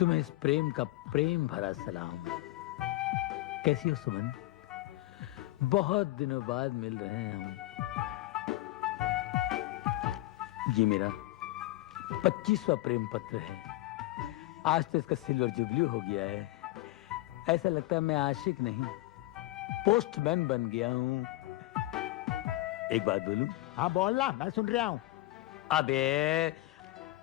तुम्हें इस प्रेम का प्रेम भरा सलाम। कैसी हो सुमन? बहुत दिनों बाद मिल रहे हैं हम। ये मेरा 25वां प्रेम पत्र है। आज तो इसका सिल्वर जुबली हो गया है। ऐसा लगता है मैं आशिक नहीं, पोस्टमैन बन गया हूं। एक बात बोलूं? हाँ बोलना, मैं सुन रहा हूँ।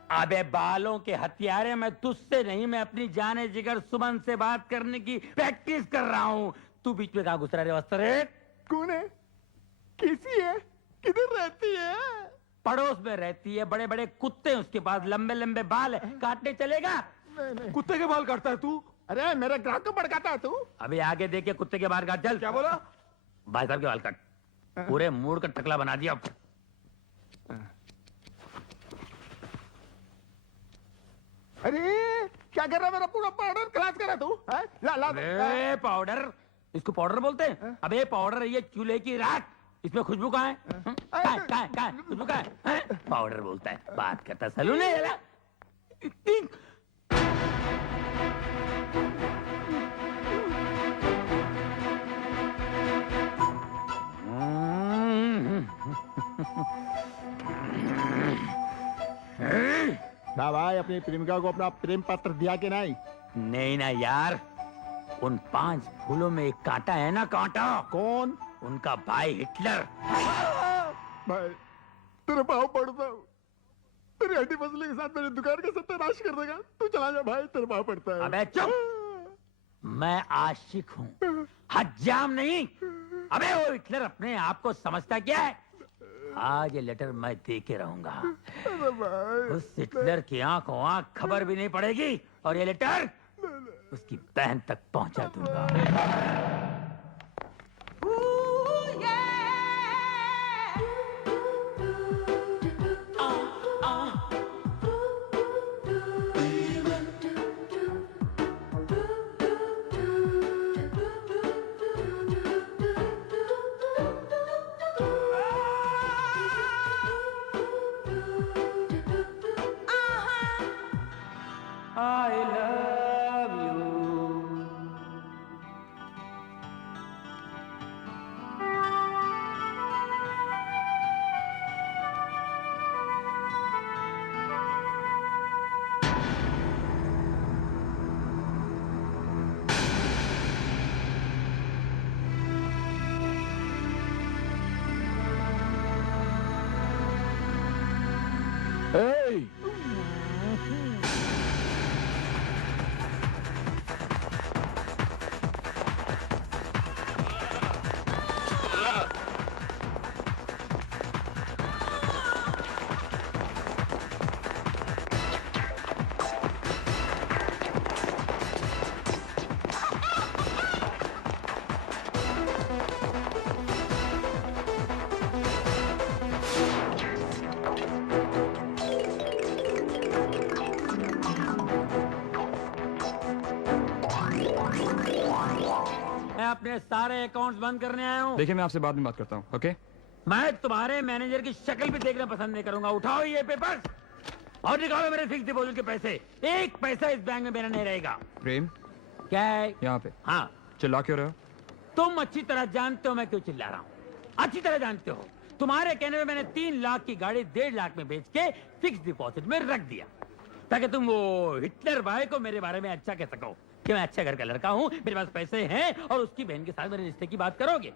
अबे बालों के हथियारे, मैं तुझसे नहीं, मैं अपनी जाने जिगर सुमन से बात करने की प्रैक्टिस कर रहा हूँ। तू बीच में कहाँ घुस रहा है वस्त्र? कौन है? कैसी है? किधर रहती है? पड़ोस में रहती है। बड़े बड़े कुत्ते हैं उसके पास, लंबे लंबे बाल है। काटने चलेगा? नहीं। कुत्ते के बाल काटता है तू? अरे मेरे ग्राहक को भड़काता है तू? अभी आगे देख के कुत्ते के बाल काट। चल। क्या बोला? भाई साहब के बाल काट। पूरे मूड का टकला बना दिया। अरे क्या कर रहा है? मेरा पूरा पाउडर खलास कर रहा तू? ला ला। पाउडर? इसको पाउडर बोलते हैं? अबे पाउडर ये चूल्हे की राख। इसमें खुशबू कहाँ है? कहाँ है? खुशबू कहाँ है? पाउडर बोलता है, बात करता है सलून है। ना भाई, अपनी प्रेमिका को अपना प्रेम पत्र दिया कि नहीं? नहीं ना यार, उन 5 फूलों में एक कांटा है ना। कांटा कौन? उनका भाई हिटलर। भाई तेरे पाँव पड़ता हूँ, तेरी हड्डी फसले के साथ मेरी दुकान का सत्यानाश कर देगा। तू चला जा भाई, तेरे पाँव पड़ता है। अबे चुप, मैं आशिक हूँ, हज्जाम नहीं। अबे वो हिटलर अपने आप को समझता क्या है? आज ये लेटर मैं दे के रहूंगा। उस हिटलर की आंखों आंख खबर भी नहीं पड़ेगी, और ये लेटर उसकी बहन तक पहुंचा दूंगा। I love you. Hey! मैं अपने सारे अकाउंट्स बंद करने आया हूँ। देखिए, मैं आपसे बाद में बात करता हूँ, ओके? मैं तुम्हारे मैनेजर की शक्ल भी देखना पसंद नहीं करूंगा। उठाओ ये पेपर और निकालो मेरे फिक्स डिपॉजिट के पैसे। एक पैसा इस बैंक में मेरा नहीं रहेगा। प्रेम, क्या है? यहाँ पे हाँ, चिल्ला क्यों रहे हो? तुम अच्छी तरह जानते हो मैं क्यों चिल्ला रहा हूँ। अच्छी तरह जानते हो। तुम्हारे कहने में मैंने 3 लाख की गाड़ी 1.5 लाख में बेच के फिक्स डिपॉजिट में रख दिया, ताकि तुम वो हिटलर भाई को मेरे बारे में अच्छा कह सको कि मैं अच्छे घर का लड़का हूँ, मेरे पास पैसे हैं, और उसकी बहन के साथ मेरे रिश्ते की बात करोगे।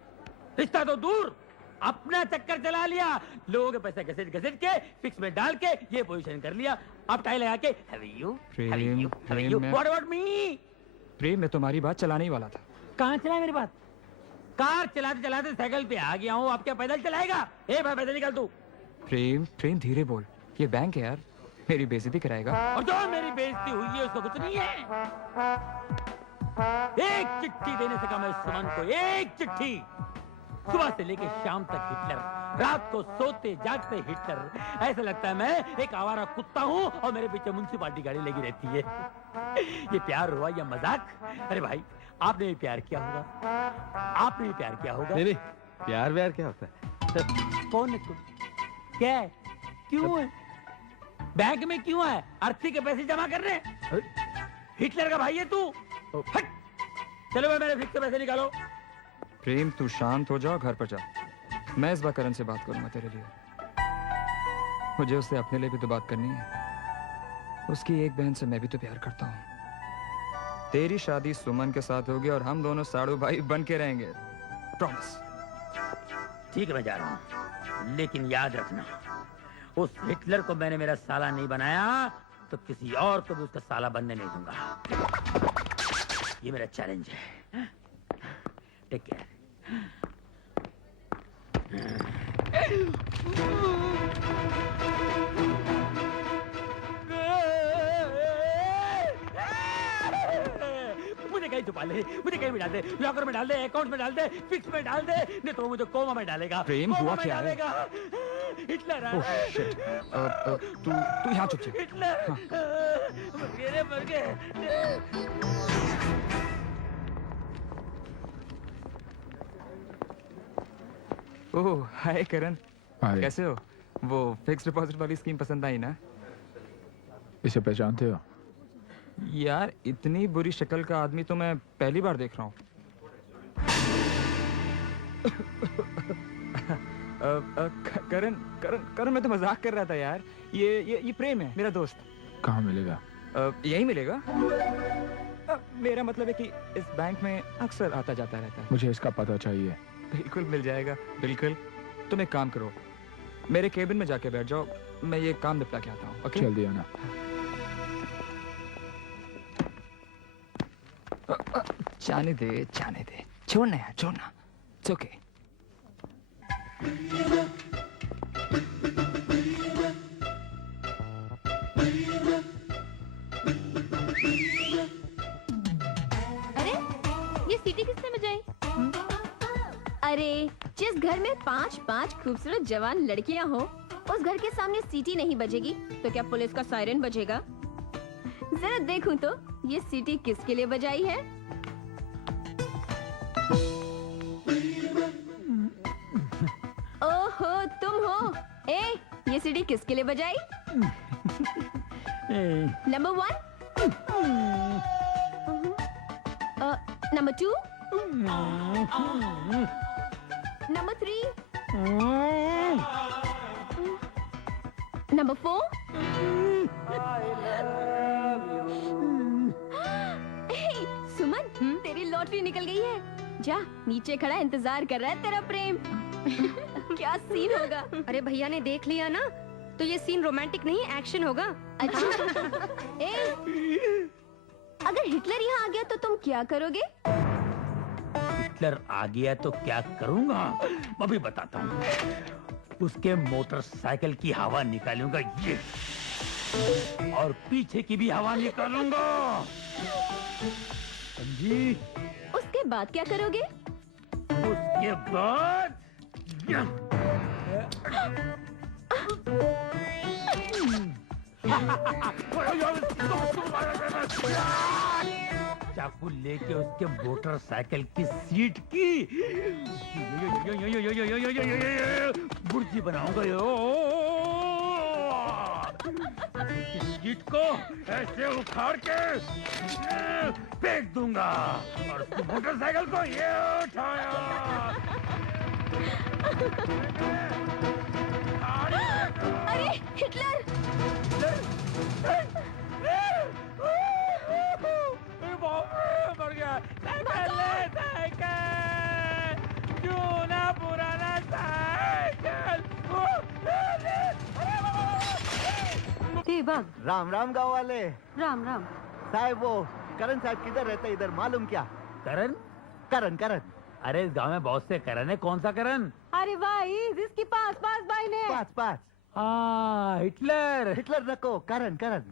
रिश्ता तो दूर, अपना चक्कर चला लिया। लोगों के पैसे घसीट घसीट के फिक्स में डाल के ये पोजीशन कर लिया। अब टाई लगा के How are you? How are you? How are you? What about me? प्रेम, मैं तुम्हारी बात चलाने ही वाला था। कहाँ चला मेरी बात? कार चलाते चलाते साइकिल पे आ गया हूँ। अब क्या पैदल चलाएगा? ए भाई, पैदल निकल तू। प्रेम, प्रेम धीरे बोल, ये बैंक है यार, मेरी बेइज्जती कराएगा। और जो मेरी बेइज्जती हुई है उसको कुछ नहीं है। एक चिट्ठी देने से कहा मैं सुमन को, एक चिट्ठी। सुबह से लेकर शाम तक हिटलर, रात को सोते जागते हिटलर। ऐसा लगता है मैं एक आवारा कुत्ता हूँ और मेरे पीछे म्युनिसिपालिटी गाड़ी लगी रहती है। ये प्यार हुआ या मजाक? अरे भाई, आपने भी प्यार किया होगा, आपने भी प्यार किया होगा। नहीं, प्यार व्यार क्या होता है? कौन है तुम? क्या है? क्यों है बैंक में? क्यों है? अर्थी के पैसे जमा कर रहे हैं? हिटलर का भाई है तू? हट! चलो भाई, मेरे फिक्स से पैसे निकालो। प्रेम तू शांत हो जा, घर पर जा। मैं इस बार करण से बात करूंगा तेरे लिए। मुझे उससे अपने लिए भी तो बात करनी है। उसकी एक बहन से मैं भी तो प्यार करता हूँ। तेरी शादी सुमन के साथ होगी और हम दोनों साड़ू भाई बन के रहेंगे। प्रॉमिस। ठीक है, मैं जा रहा हूँ, लेकिन याद रखना, उस हिटलर को मैंने मेरा साला नहीं बनाया तो किसी और को भी उसका साला बनने नहीं दूंगा। ये मेरा चैलेंज है। Take care. मुझे कहीं छुपा ले, मुझे कहीं भी डाल दे, लॉकर में डाल दे, अकाउंट में डाल दे, फिक्स में डाल दे, नहीं तो वो मुझे कोमा में डालेगा। प्रेम, कोमा हुआ में क्या है? डालेगा। हिटलर आ ओह रहा है। शिट। तू यहाँ चुप जा। हिटलर मर गए। ओह हाय करण, हाय। कैसे हो? वो फिक्स डिपॉजिट वाली स्कीम पसंद आई ना? इसे पहचानते हो? यार इतनी बुरी शक्ल का आदमी तो मैं पहली बार देख रहा हूँ। करण करण करण, मैं तो मजाक कर रहा था यार। ये प्रेम है, मेरा दोस्त। कहाँ मिलेगा? यही मिलेगा। मेरा मतलब है कि इस बैंक में अक्सर आता जाता रहता है। मुझे इसका पता चाहिए। बिल्कुल मिल जाएगा, बिल्कुल। तुम एक काम करो, मेरे केबिन में जाके बैठ जाओ, मैं ये काम निपटा के आता हूँ। ओके? जल्दी आना। जाने दे, जाने दे, छोड़ना यार, छोड़ना। It's okay. अरे ये सीटी किसने बजाई? अरे जिस घर में 5-5 खूबसूरत जवान लड़कियां हो, उस घर के सामने सीटी नहीं बजेगी तो क्या पुलिस का सायरन बजेगा? जरा देखूं तो ये सीटी किसके लिए बजाई है? ओहो तुम हो। ए ये सीटी किसके लिए बजाई? Number 1, number 2, number 3, number 4। सुमन, तेरी लॉटरी निकल गई है। जा नीचे खड़ा इंतजार कर रहा है तेरा प्रेम। क्या सीन होगा? अरे भैया ने देख लिया ना, तो ये सीन रोमांटिक नहीं एक्शन होगा। अच्छा ए, अगर हिटलर यहाँ आ गया तो तुम क्या करोगे? हिटलर आ गया तो क्या करूंगा, अभी बताता हूँ। उसके मोटरसाइकिल की हवा निकालूंगा ये, और पीछे की भी हवा निकालूंगा। समझी? उसके बाद क्या करोगे? उसके बाद चाकू लेके उसके मोटरसाइकिल की सीट की बुर्जी बनाऊंगा। सीट को ऐसे उखाड़ के फेंक दूंगा और उसकी मोटरसाइकिल को ये उठाया। अरे हिटलर! मर गया। साइकिल ले, साइकिल, चूना पुराना साइकिल। देवग, राम राम गाँव वाले। राम राम। साहब वो करण साहब किधर रहते हैं इधर मालूम क्या? करण? करण करण अरे इस गांव में बहुत से करण है, कौन सा करण? अरे भाई जिसकी पास पास भाई ने। पास पास हाँ हिटलर। हिटलर नको करण करण।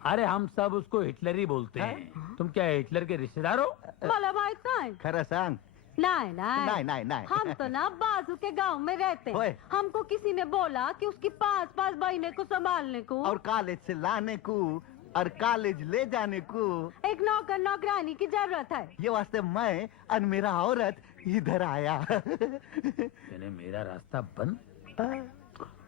अरे हम सब उसको हिटलर ही बोलते हैं। तुम क्या हिटलर के रिश्तेदार हो? मला माहित नाही। खरं सांग। नहीं नहीं नहीं नहीं नहीं हम तो ना बाजू के गांव में रहते ओए। हैं। हमको किसी ने बोला कि उसकी पास पास बहने को संभालने को और कॉलेज से लाने को और कॉलेज ले जाने को एक नौकर नौकरानी की जरूरत है। ये वास्ते मैं और मेरा औरत इधर आया। यानी मेरा रास्ता बंद।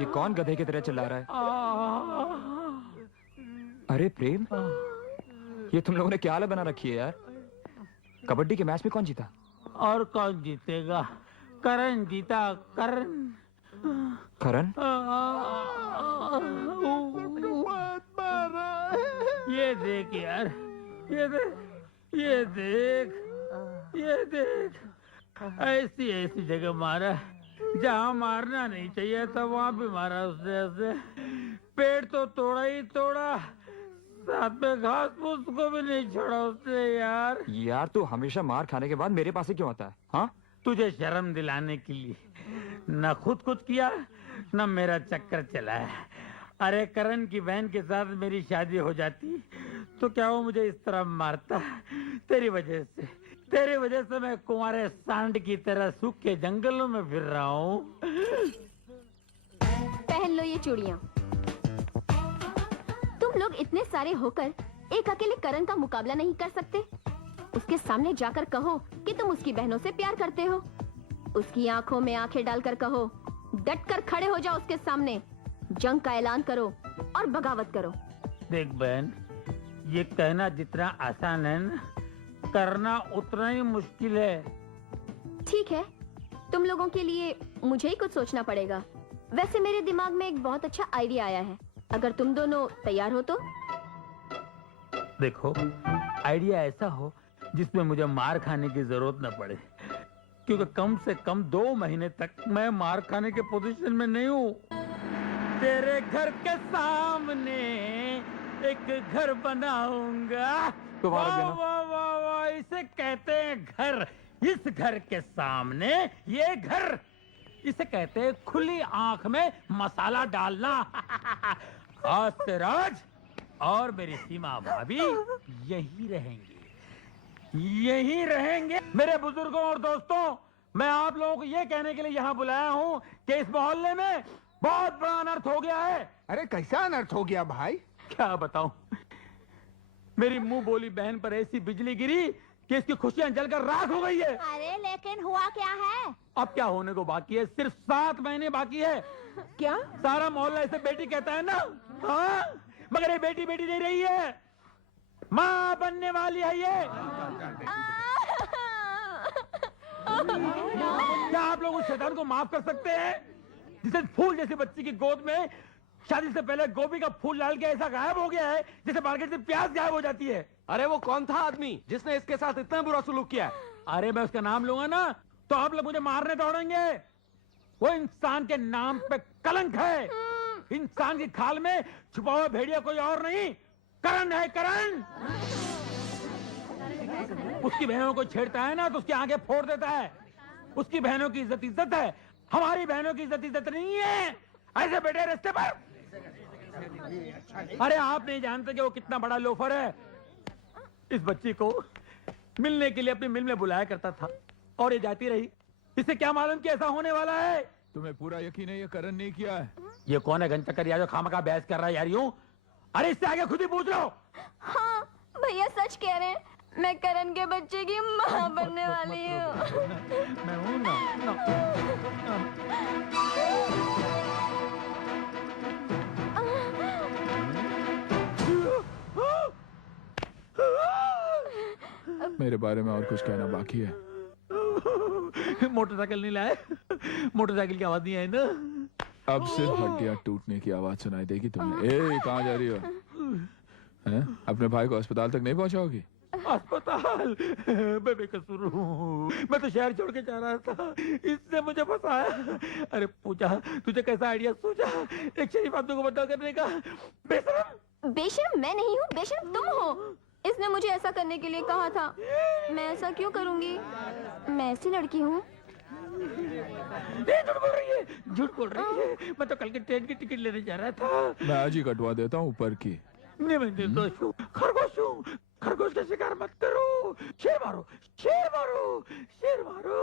ये कौन गधे की तरह चिल्ला रहा है? अरे प्रेम, ये तुम लोगों ने क्या हालत बना रखी है यार? कबड्डी के मैच में कौन जीता? और कौन जीतेगा? करण जीता, करण। करण? ये देख यार, ये देख, ये देख, ये देख, ऐसी ऐसी जगह मारा जहाँ मारना नहीं चाहिए था, वहाँ भी मारा उसने ऐसे। पेड़ तो तोड़ा ही तोड़ा, साथ में घास फूस को भी नहीं छोड़ा उसने यार। यार तू हमेशा मार खाने के बाद मेरे पास ही क्यों आता है? हाँ, तुझे शर्म दिलाने के लिए। न खुद कुछ किया, न मेरा चक्कर चलाया। अरे करण की बहन के साथ मेरी शादी हो जाती तो क्या वो मुझे इस तरह मारता? तेरी वजह से मैं कुंवारे सांड की तरह सूखे जंगलों में फिर रहा हूँ। पहन लो ये चूड़ियाँ। तुम लोग इतने सारे होकर एक अकेले करण का मुकाबला नहीं कर सकते? उसके सामने जाकर कहो कि तुम उसकी बहनों से प्यार करते हो। उसकी आंखों में आंखें डालकर कहो, डट कर खड़े हो जाओ उसके सामने, जंग का ऐलान करो और बगावत करो। देख बहन, ये कहना जितना आसान है ना, करना उतना ही मुश्किल है। ठीक है, तुम लोगों के लिए मुझे ही कुछ सोचना पड़ेगा। वैसे मेरे दिमाग में एक बहुत अच्छा आइडिया आया है, अगर तुम दोनों तैयार हो तो। देखो, आइडिया ऐसा हो जिसमें मुझे मार खाने की जरूरत न पड़े, क्योंकि कम से कम 2 महीने तक मैं मार खाने के पोजीशन में नहीं हूँ। तेरे घर के सामने एक घर बनाऊंगा। तुम्हारा वाह देना। वाह वाह वाह, इसे कहते हैं घर। इस घर के सामने ये घर, इसे कहते हैं खुली आंख में मसाला डालना। आज से राज और मेरी सीमा भाभी यही रहेंगे। मेरे बुजुर्गों और दोस्तों, मैं आप लोगों को ये कहने के लिए यहाँ बुलाया हूँ कि इस मोहल्ले में बहुत बड़ा अनर्थ हो गया है। अरे कैसा अनर्थ हो गया भाई? क्या बताऊं, मेरी मुंह बोली बहन पर ऐसी बिजली गिरी कि इसकी खुशियां जलकर राख हो गई है। अरे लेकिन हुआ क्या है? अब क्या होने को बाकी है? सिर्फ 7 महीने बाकी है। क्या? सारा मोहल्ला इसे बेटी कहता है ना, हाँ? मगर ये बेटी नहीं रही है, माँ बनने वाली है ये। क्या आप लोग उस शैतान को माफ कर सकते हैं जिसे फूल जैसी बच्ची की गोद में शादी से पहले गोभी का फूल डाल के ऐसा गायब हो गया है जैसे मार्केट से प्याज गायब हो जाती है? अरे वो कौन था आदमी जिसने इसके साथ इतना बुरा सुलूक किया है? अरे मैं उसका नाम लूंगा ना तो आप लोग मुझे मारने दौड़ेंगे। वो इंसान के नाम पे कलंक है। इंसान की खाल में छुपा हुआ भेड़िया कोई और नहीं, करण है, करण। उसकी बहनों को छेड़ता है ना तो उसकी आंखें फोड़ देता है। उसकी बहनों की इज्जत है, हमारी बहनों की इज्जत नहीं है। ऐसे बैठे रास्ते पर। अरे आप नहीं जानते कि वो कितना बड़ा लोफर है। इस बच्ची को मिलने के लिए अपनी मिल में बुलाया करता था और ये जाती रही। इसे क्या मालूम कि ऐसा होने वाला है? तुम्हें पूरा यकीन है ये करण नहीं किया है? ये कौन है घंटा यार जो खामखा बहस कर रहा है यार यूं? अरे इससे आगे खुद ही पूछ लो। हाँ भैया सच कह रहे हैं, मैं करण के बच्चे की माँ बनने वाली हूँ। मैं हूं ना। मेरे बारे में और कुछ कहना बाकी है? मोटरसाइकिल नहीं लाए? मोटरसाइकिल की आवाज नहीं आई ना? अब सिर्फ हड्डियां टूटने की आवाज सुनाई देगी तुम्हें। ए कहाँ जा रही हो? हैं? अपने भाई को अस्पताल तक नहीं पहुंचाओगी? अस्पताल? मैं बेकसूर हूँ, मैं तो शहर छोड़ के जा रहा था, इसने मुझे फंसाया। अरे पूछा, तुझे कैसा आइडिया सूझा एक शरीफ आदमी को बदनाम करने का? बेशरम। बेशर्म मैं नहीं हूँ, बेशर्म तुम हो। इसने मुझे ऐसा करने के लिए कहा था। मैं ऐसा क्यों करूँगी? मैं ऐसी लड़की हूँ। झूठ बोल रही है, झूठ बोल रही है। मैं तो कल के ट्रेन की टिकट लेने जा रहा था। मैं आज ही कटवा देता हूँ ऊपर की। नहीं, मैं निर्दोष हूँ, खरगोश हूँ। खरगोश का शिकार मत करो। शेर मारो, शेर मारो, शेर मारो।